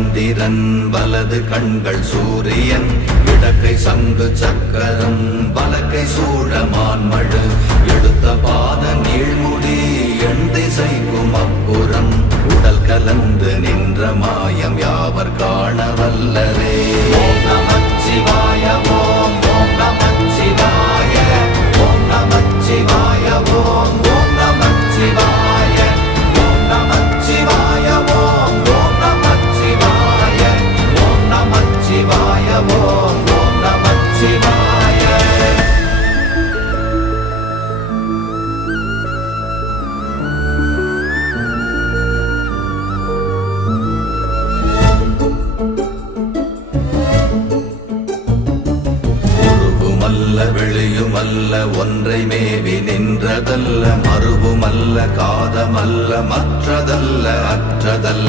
சந்திரன் வலது கண்கள் சூரியன் இடக்கை சங்கு சக்கரம் வலக்கை சூழமான்மழு எடுத்த பாத நீழ்முடி எண் திசைக்கும் அப்புறம் உடல் கலந்து நின்ற மாயம் யாவர் காண வல்லரே. ஓம் நமச்சிவாய ஓம் ஓம் நமச்சிவாய ஓம் நமச்சிவாய ஓம் ஓம் நமச்சிவாய ஓம் நமச்சிவாய ஓம் ஓம் நமச்சிவாய ஓம் நமச்சிவாய ஓம் ஓம் நமச்சிவாய. வெளியுமல்ல ஒன்றை மேவி நின்றதல்ல மறுவுமல்ல காதமல்ல மற்றதல்ல அற்றதல்ல